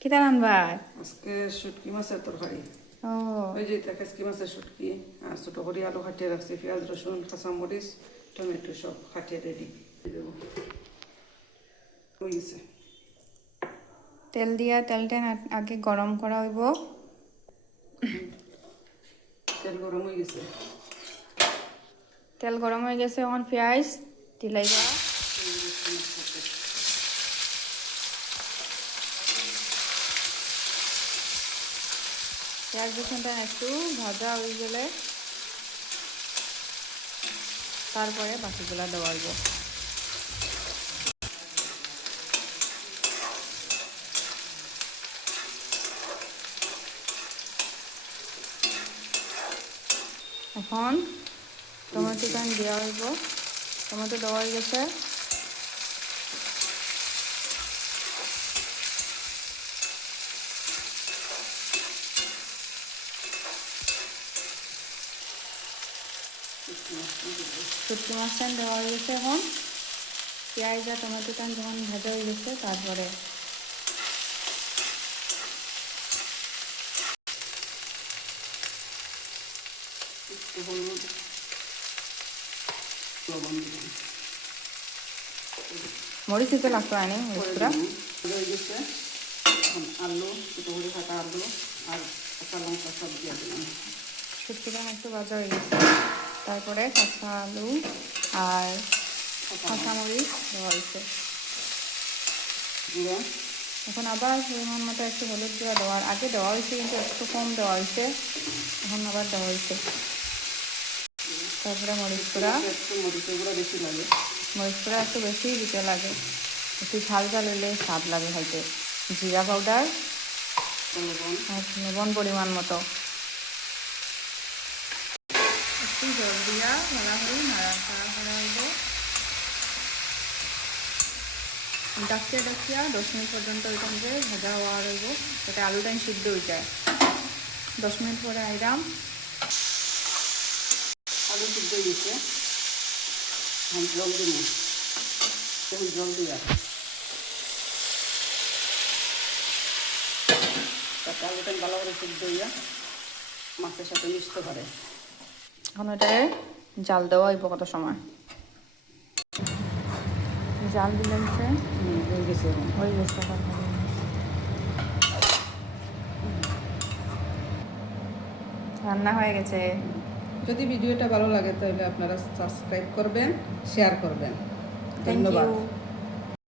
কিতা রানবার? আজকে শুটকি মাছের তরকারি। ও ওই যে কাসকি মাছের শুটকি আর ছোটো করে আলু কাটিয়ে রাখছি, পেঁয়াজ রসুন কাঁচামরিচ টমেটো সব কাটিয়ে রেডি দেবো। হয়ে গেছে। তেল দিয়া তেলটা আগে গরম করা হইব। তেল গরম হয়ে গেছে। তেল গরম হয়ে গেছে, এখন পেঁয়াজ দিলাইবা। পেঁয়াজ রসুনটা একটু ভাজা হয়ে গেলে তারপরে বাকিগুলা দেওয়া হইব। এখন টমেটো কান দেওয়া হইব। টমেটো দেওয়া হয়ে গেছে। শুটকি মাছটা দেওয়া হয়ে গেছে। এখন পেঁয়াজ আর টমেটোটা যখন ভাজা হয়ে গেছে তারপরে একটু হলুদ লবণ দিলাম। মরিচ দিতে লাগতো আনি মরিচটা হয়ে গেছে। এখন আলু ছোটো করে কাটা আলু আর কাঁচা লঙ্কা সব দিয়ে দিলাম। শুটকিটা একটু ভাজা হয়ে গেছে, তারপরে কাঁচা আলু আর কাঁচামরিচ দেওয়া হয়েছে। গুঁড়ো এখন আবার পরিমাণ মতো একটু হলুদ গুঁড়া দেওয়ার আগে দেওয়া হয়েছে, কিন্তু একটু কম দেওয়া হয়েছে, এখন আবার দেওয়া হয়েছে। তারপরে মরিচ গুঁড়া, একটু মরিচের গুঁড়ো বেশি লাগে। মরিচ গুঁড়া একটু বেশি দিতে লাগে, একটু ঝাল ঝাল হলে স্বাদ লাগে হয়তো। জিরা পাউডার লবণ আর লবণ পরিমাণ মতো। একটু জল দিয়া ভালোভাবে নাড়াচাড়া করা হইব। ডাকিয়া ডাকিয়া 10 মিনিট পর্যন্ত ওইখান থেকে ভাজা হওয়া রইব, যাতে আলুটা সিদ্ধ হয়ে যায়। 10 মিনিট পরে আইরাম আলু সিদ্ধ হয়ে গেছে। জল দিব, জল দিয়া তাতে আলুটা ভালো করে সিদ্ধ হইয়া মাছের সাথে মিশতে পারে। এখন ওটাকে জাল দেওয়া হইব কত সময়। জাল দিলে হয়ে গেছে। হয়ে গেছে। রান্না হয়ে গেছে। যদি ভিডিওটা ভালো লাগে তাহলে আপনারা সাবস্ক্রাইব করবেন, শেয়ার করবেন। থ্যাংক ধন্যবাদ। ইউ।